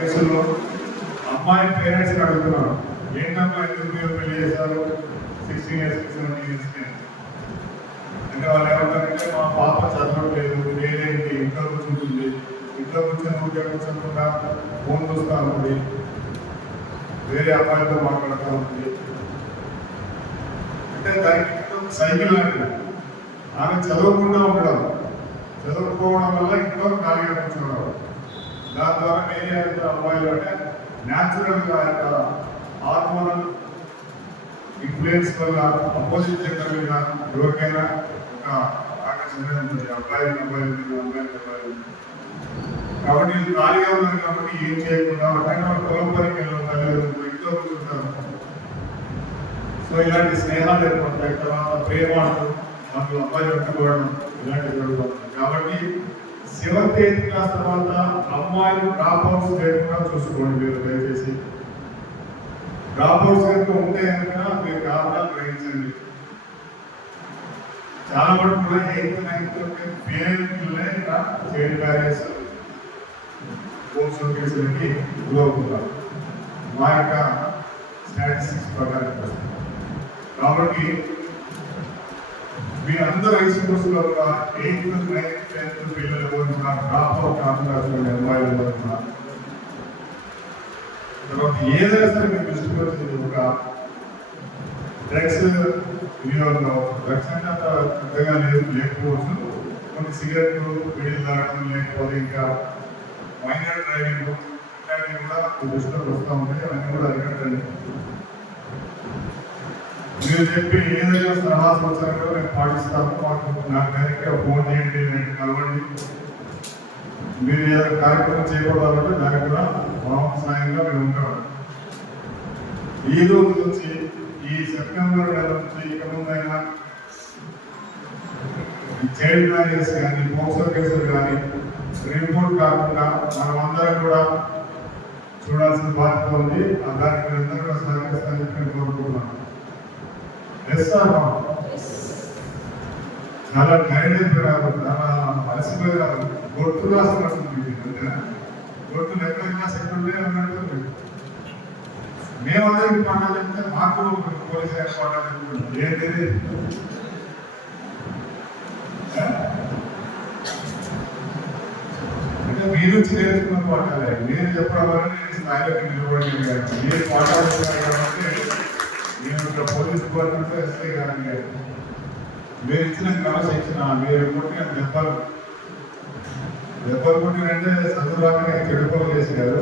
కేసులో అమ్మాయి పేరెంట్స్ని అడుగుతున్నాను, ఏంటమ్మా ఎందుకు మీరు పెళ్లి చేశారు 16 years 17 years అంటే వాళ్ళు ఏమంటారంటే మా పాప చదవట్లేదు, లేదేంటి ఇంట్లో కూర్చుంటుంది, ఇంట్లో కూర్చొని ఉద్యోగం చదవకుండా ఫోన్ చూస్తూ ఉంటుంది, వేరే అమ్మాయిలతో మాట్లాడుతూ ఉంటుంది. అంటే దానికి సైకిల్ లాంటిది. ఆమె చదవకుండా ఉండడం, చదువుకోవడం వల్ల ఇంట్లో ఖాళీగా కూర్చోవడం, దాని ద్వారా ఏం అమ్మాయిలు అంటే న్యాచురల్గా హార్మోనల్ ఇన్ఫ్లుయెన్స్ వల్ల అపోజిట్ జెండర్ మీద ఎవరికైనా ఒక ఆకర్షణ ఉంటుంది, అబ్బాయిలు అమ్మాయిల మీద, అమ్మాయిలు అబ్బాయిలు. కాబట్టి ఇది ఖాళీగా ఉన్నారు కాబట్టి ఏం చేయకుండా పొలంపరికి వెళ్ళడం, ఇంట్లో కూర్చుంటారు. సో ఇలాంటి స్నేహాలు ఏర్పడతాయి, తర్వాత ప్రేమ మనకు అబ్బాయిలు పెట్టుకోవడం ఇలాంటివి జరుగుతుంది. కాబట్టి 7th 8th క్లాస్ తర్వాత అమ్మాయిలు డ్రాప్ అవుట్స్ లేకుండా చూసుకోండి. మీరు దయచేసి డ్రాప్ అవుట్స్ కనుక ఉంటే కనుక మీరు కారణాలు గ్రహించండి. చాలా వరకు కూడా 8th 9th ఫీమేల్ పిల్లలే ఇంకా చైల్డ్ మ్యారేజ్ పోస్ట్ కేసులకి గురవుతున్నారు మా యొక్క స్టాటిస్టిక్స్ ప్రకారం. కాబట్టి మీ అందరూ హై స్కూల్స్లో 8th 9th 10th పిల్లలు ఎవరున్నారు, డ్రాప్ అవుట్ కాకుండా అమ్మాయిలు ఎవరున్నారు. తర్వాత ఏదైనా సరే మీకు దృష్టికి వచ్చింది ఒక డ్రగ్స్ వినియోగం కావచ్చు. డ్రగ్స్ అంటే అంత పెద్దగా లేకపోవచ్చు, కొన్ని సిగరెట్లు వీడియో తాగడం, లేకపోతే ఇంకా మైనర్ డ్రైవింగ్ ఇలాంటివి కూడా దృష్టిలోకి వస్తూ ఉంటాయి. అవన్నీ కూడా అరికట్టండి. మీరు చెప్పి ఏదైనా సలహా సూచనలు మేము పాటిస్తాము. మాకు నాకు డైరెక్ట్గా ఫోన్ చేయండి, నేను కలవండి. మీరు ఏదైనా కార్యక్రమం చేయకూడదంటే దానికి కూడా సాయంగా మేము ఉంటాం. ఈ రోజు నుంచి ఈ సెప్టెంబర్ నెల నుంచి ఇక ముందైనా చైల్డ్ మ్యారేజ్ కానీ పోక్సో కేసులు కానీ రిపోర్ట్ కాకుండా మనమందరం కూడా చూడాల్సిన బాధ్యత ఉంది. దానికి మీరందరూ కూడా సహకరిస్తారని చెప్పి కోరుకుంటున్నాను. చాలా టైర్డ్ అయిపోయారు, చాలా అలసిపోయారు, గొట్టు రాస్తున్నట్టుంది. గొట్టు ఎక్కడైనా సెక్యూరిటీ అన్నట్టు మేమందరికి పాఠాలు చెప్తే మాకు పోలీసు పాఠాలు చెప్తుంది. ఏంటిది అంటే మీరు నేర్చుకున్న పాఠాలే నేను చెప్పడం వల్ల నేను స్థాయిలోకి నిలబడలేదు. మీరు పాఠాలు కాబట్టి నేను ఇక్కడ పోలీస్ డిపార్ట్మెంట్ ఎస్ఐ కానీ మీరు ఇచ్చిన క్రమశిక్షణ, మీరు కొట్టిన దెబ్బలు కొట్టినంటే చదువు రాకనే చెడుకోలు చేశారు.